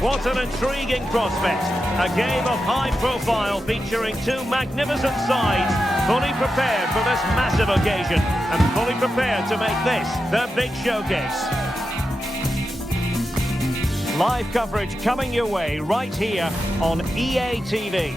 What an intriguing prospect. A game of high profile featuring two magnificent sides, fully prepared for this massive occasion and fully prepared to make this their big showcase. Live coverage coming your way right here on EA TV.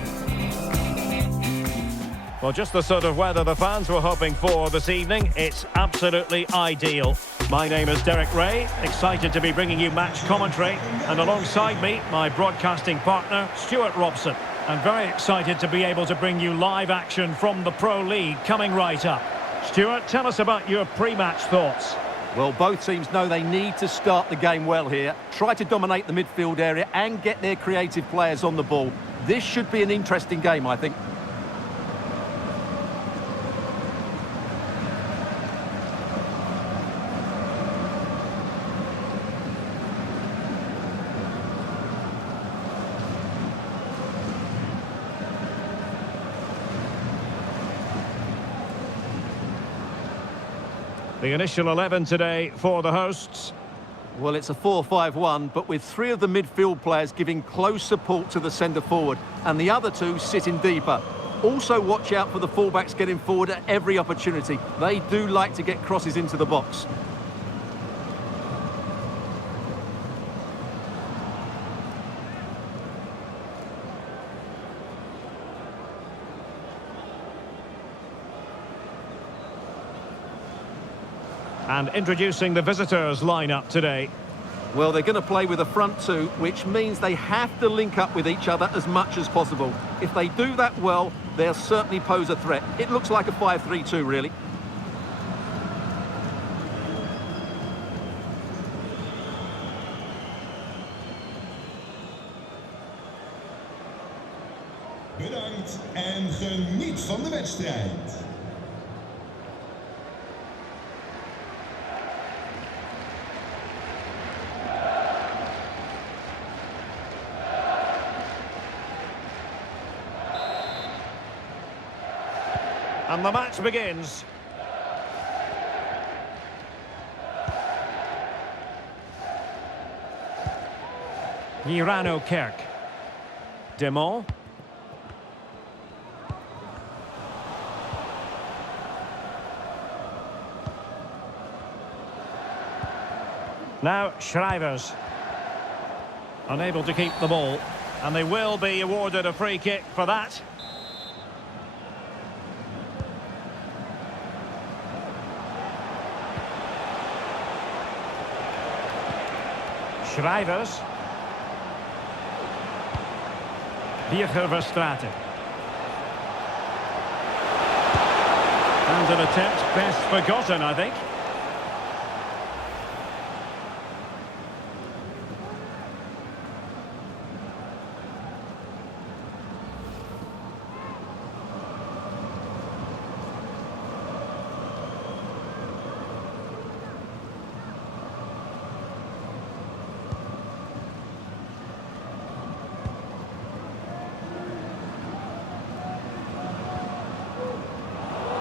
Well, just the sort of weather the fans were hoping for this evening. It's absolutely ideal. My name is Derek Ray, excited to be bringing you match commentary. And alongside me, my broadcasting partner, Stuart Robson. I'm very excited to be able to bring you live action from the Pro League coming right up. Stuart, tell us about your pre-match thoughts. Well, both teams know they need to start the game well here. Try to dominate the midfield area and get their creative players on the ball. This should be an interesting game, I think. The initial 11 today for the hosts. Well, it's a 4-5-1, but with three of the midfield players giving close support to the centre-forward, and the other two sitting deeper. Also watch out for the fullbacks getting forward at every opportunity. They do like to get crosses into the box. And introducing the visitors lineup today. Well, they're going to play with a front two, which means they have to link up with each other as much as possible. If they do that well, they'll certainly pose a threat. It looks like a 5-3-2, really. Bedankt en geniet van de wedstrijd. And the match begins. Girano Kerk. Demont. Now Schrijvers. Unable to keep the ball. And they will be awarded a free kick for that. Schrijvers. Verstraeten. And an attempt best forgotten, I think.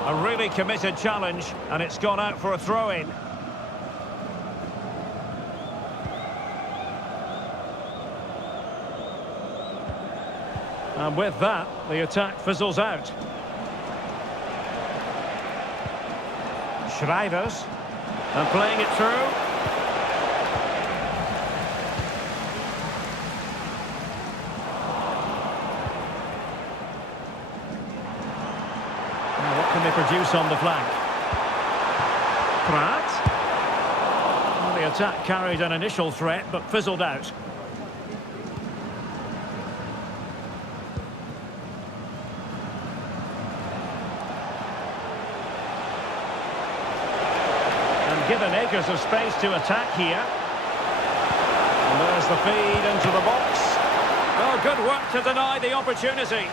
A really committed challenge, and it's gone out for a throw-in. And with that, the attack fizzles out. Schrijvers, and playing it through. Can they produce on the flank? Praat. Well, the attack carried an initial threat, but fizzled out. And given acres of space to attack here. And there's the feed into the box. Oh, good work to deny the opportunity.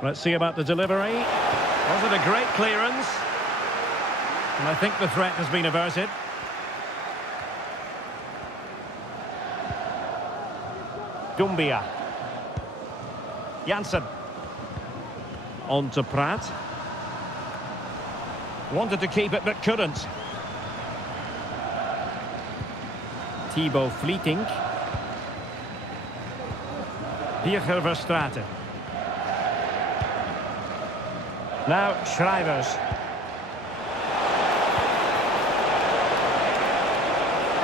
Let's see about the delivery. Was it a great clearance? And I think the threat has been averted. Dumbia. Janssen. On to Pratt. Wanted to keep it but couldn't. Thibaut Vlieting. Birger Verstraeten. Now Schrijvers.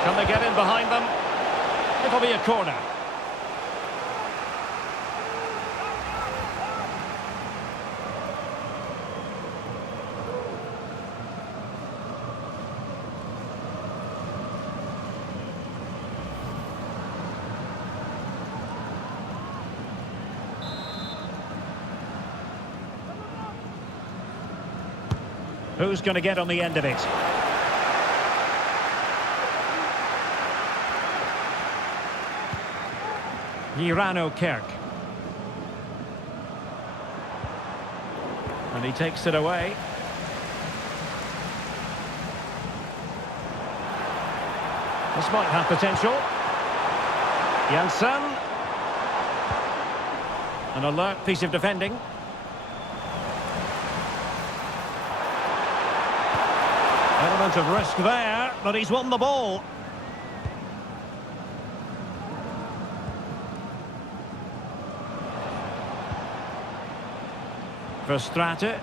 Can they get in behind them? It'll be a corner. Who's going to get on the end of it? Girano Kerk. And he takes it away. This might have potential. Janssen. An alert piece of defending. Element of risk there, but he's won the ball. Verstraeten.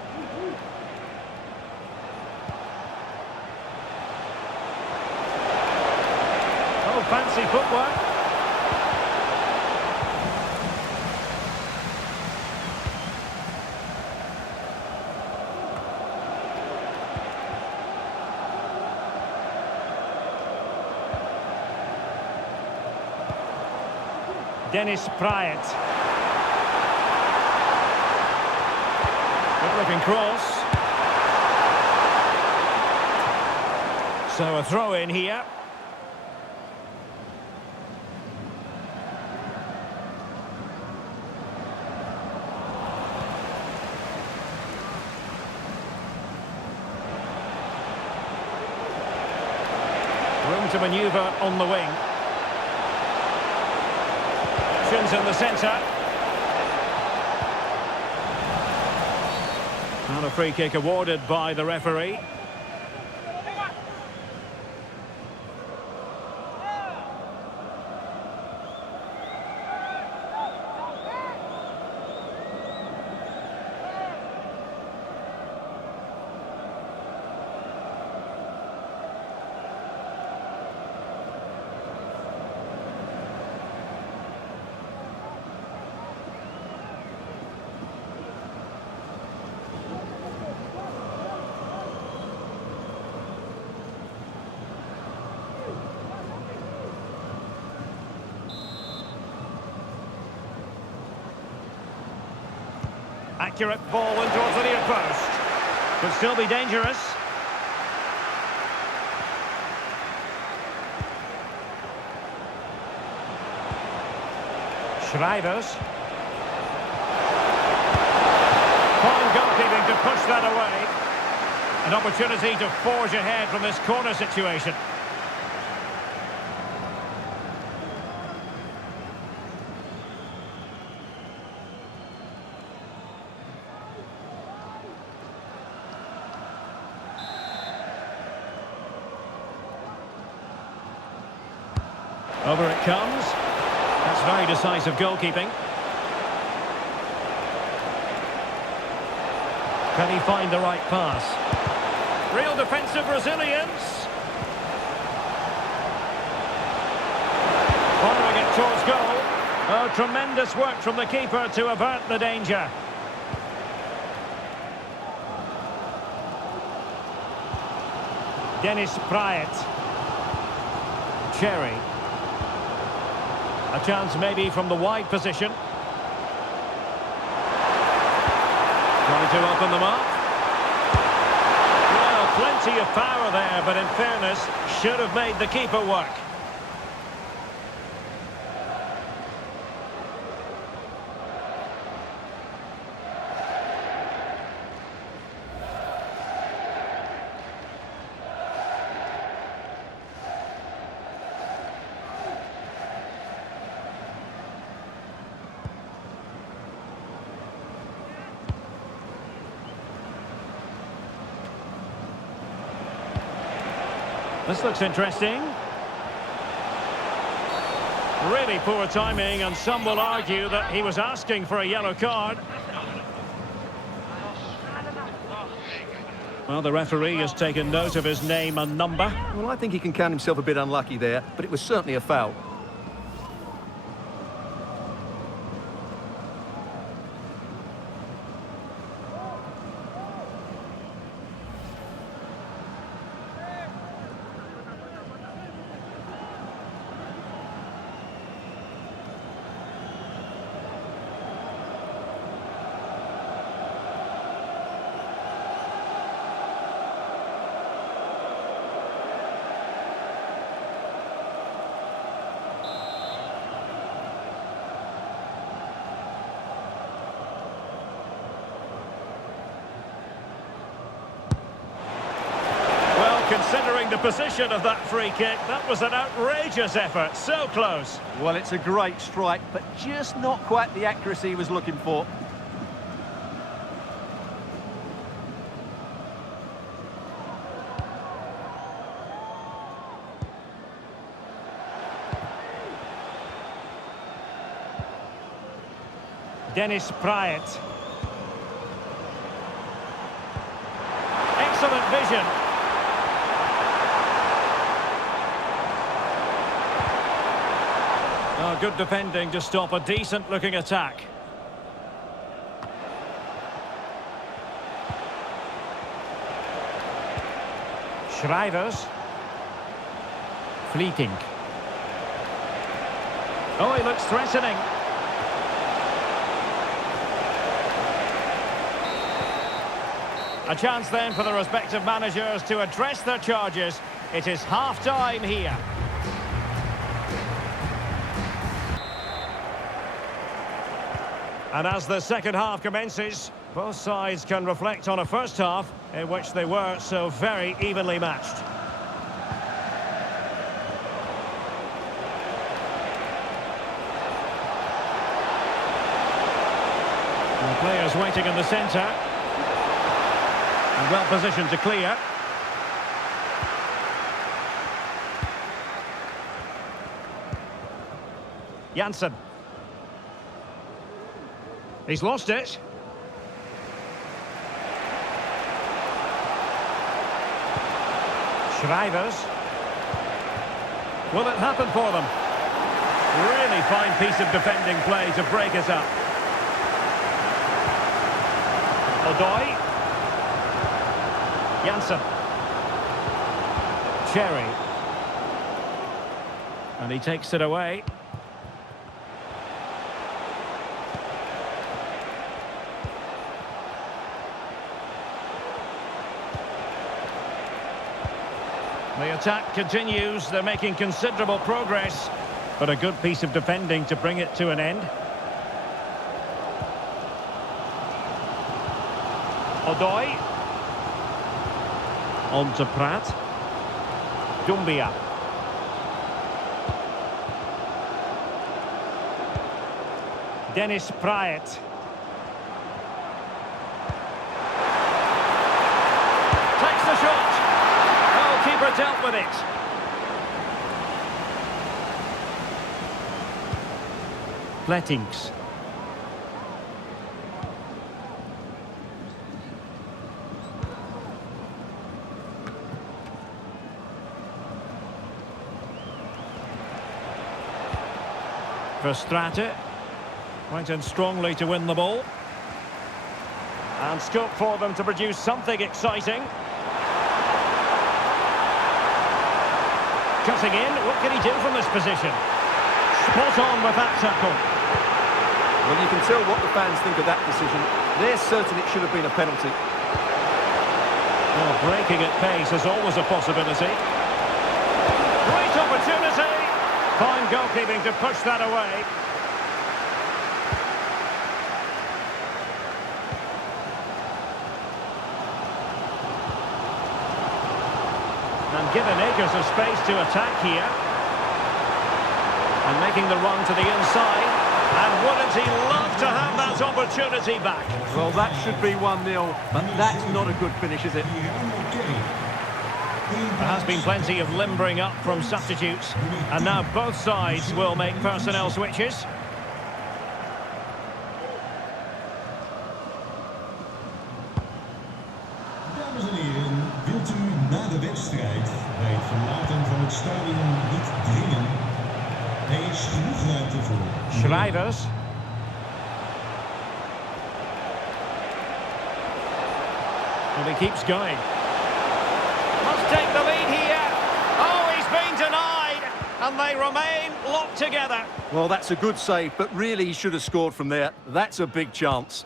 Oh, fancy footwork. Dennis Praet. Good looking cross. So a throw in here. Room to manoeuvre on the wing. In the centre. And a free kick awarded by the referee. Accurate ball in towards the near post. Could still be dangerous. Schrijvers. Fine goalkeeping to push that away. An opportunity to forge ahead from this corner situation. Over it comes. That's very decisive goalkeeping. Can he find the right pass? Real defensive resilience. Following it towards goal. Oh, tremendous work from the keeper to avert the danger. Dennis Praet. Cherry. A chance maybe from the wide position. Trying to open them up. Well, plenty of power there, but in fairness, should have made the keeper work. This looks interesting. Really poor timing, and some will argue that he was asking for a yellow card. Well, the referee has taken note of his name and number. Well, I think he can count himself a bit unlucky there, but it was certainly a foul. Considering the position of that free kick, that was an outrageous effort. So close. Well, it's a great strike, but just not quite the accuracy he was looking for. Dennis Pryatt. Excellent vision. Oh, good defending to stop a decent-looking attack. Schrijvers. Fleeting. Oh, he looks threatening. A chance then for the respective managers to address their charges. It is half-time here. And as the second half commences, both sides can reflect on a first half in which they were so very evenly matched. And the players waiting in the centre. And well positioned to clear. Janssen. He's lost it. Schrijvers. Will it happen for them? Really fine piece of defending play to break us up. Odoi. Janssen. Cherry. And he takes it away. The attack continues, they're making considerable progress, but a good piece of defending to bring it to an end. Odoi. On to Pratt. Dumbia. Dennis Pryatt. Takes the shot. Keeper dealt with it. Flettings. Verstraete went in strongly to win the ball. And scope for them to produce something exciting. Cutting in, what can he do from this position? Spot on with that tackle. Well, you can tell what the fans think of that decision. They're certain it should have been a penalty. Well, breaking at pace is always a possibility. Great opportunity. Fine goalkeeping to push that away. And given acres of space to attack here. And making the run to the inside. And wouldn't he love to have that opportunity back? Well, that should be 1-0, but that's not a good finish, is it? There has been plenty of limbering up from substitutes, and now both sides will make personnel switches. Dames en heren, wilt u na de wedstrijd bij het verlaten van het stadion niet dringen? Er is genoeg ruimte voor. Schrijvers. And he keeps going. Must take the lead here. Oh, he's been denied. And they remain locked together. Well, that's a good save, but really he should have scored from there. That's a big chance.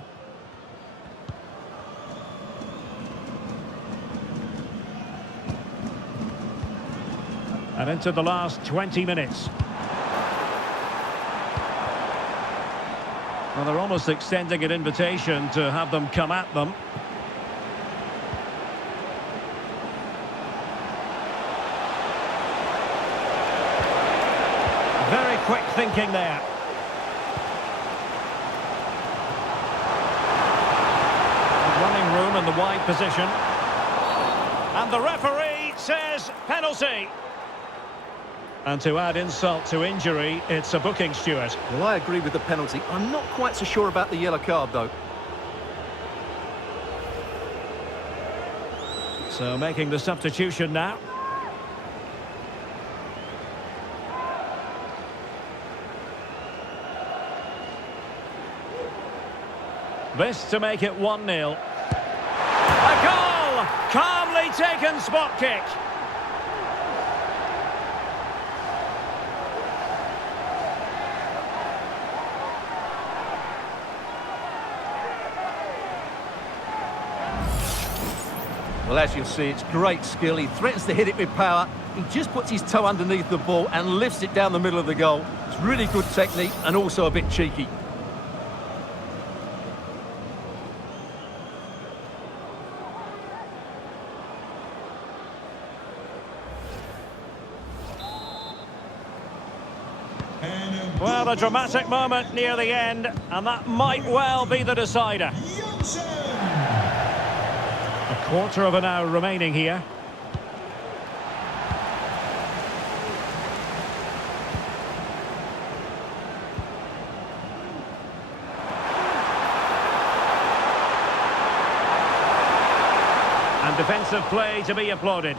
And into the last 20 minutes. Well, they're almost extending an invitation to have them come at them. Very quick thinking there. Running room in the wide position. And the referee says penalty. And to add insult to injury, it's a booking, Stuart. Well, I agree with the penalty. I'm not quite so sure about the yellow card, though. So making the substitution now. This to make it 1-0. A goal! Calmly taken spot kick. Well, as you'll see, it's great skill. He threatens to hit it with power. He just puts his toe underneath the ball and lifts it down the middle of the goal. It's really good technique and also a bit cheeky. Well, a dramatic moment near the end, and that might well be the decider. A quarter of an hour remaining here. And defensive play to be applauded.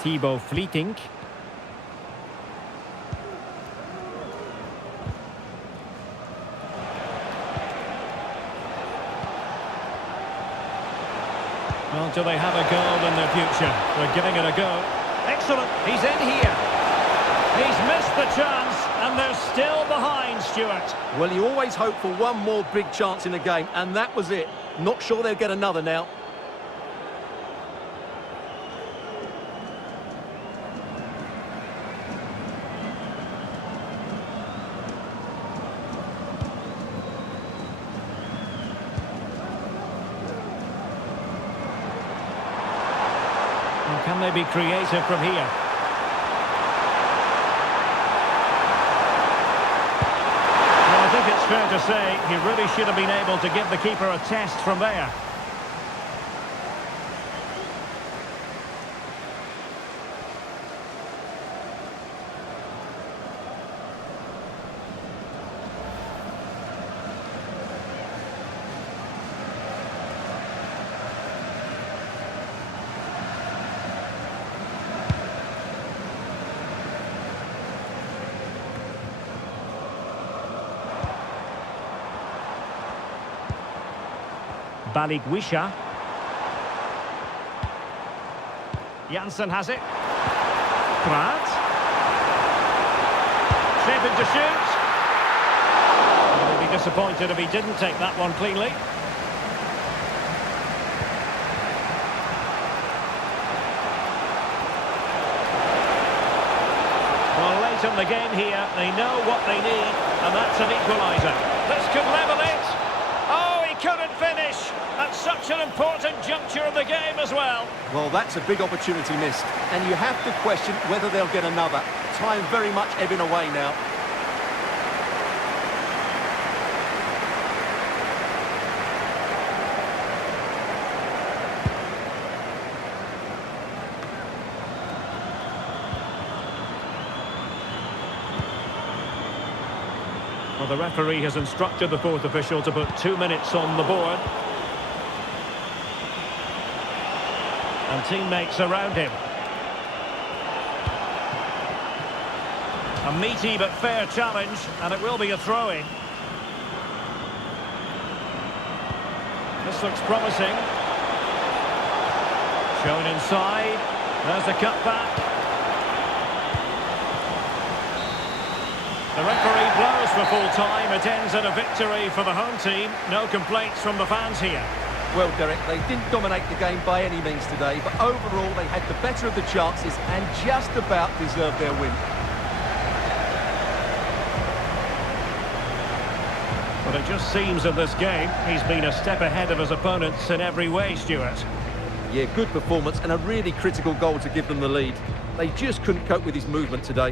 Thibaut Fleeting. Well, do they have a goal in their future? They're giving it a go. Excellent. He's in here. He's missed the chance, and they're still behind, Stuart. Well, you always hope for one more big chance in the game, and that was it. Not sure they'll get another now. Can they be creative from here? Well, I think it's fair to say he really should have been able to give the keeper a test from there. Baligwisha. Janssen has it. Praat. Shaping to shoot. He'll be disappointed if he didn't take that one cleanly. Well, late in the game here, they know what they need, and that's an equaliser. This could level it. Oh, he couldn't finish at such an important juncture of the game as well. Well, that's a big opportunity missed, and you have to question whether they'll get another. Time very much ebbing away now. Well, the referee has instructed the fourth official to put 2 minutes on the board. And teammates around him. A meaty but fair challenge, and it will be a throw-in. This looks promising. Shown inside. There's a cutback. The referee blows for full time. It ends in a victory for the home team. No complaints from the fans here. Well, Derek, they didn't dominate the game by any means today, but overall they had the better of the chances and just about deserved their win. But it just seems in this game he's been a step ahead of his opponents in every way, Stuart. Yeah, good performance and a really critical goal to give them the lead. They just couldn't cope with his movement today.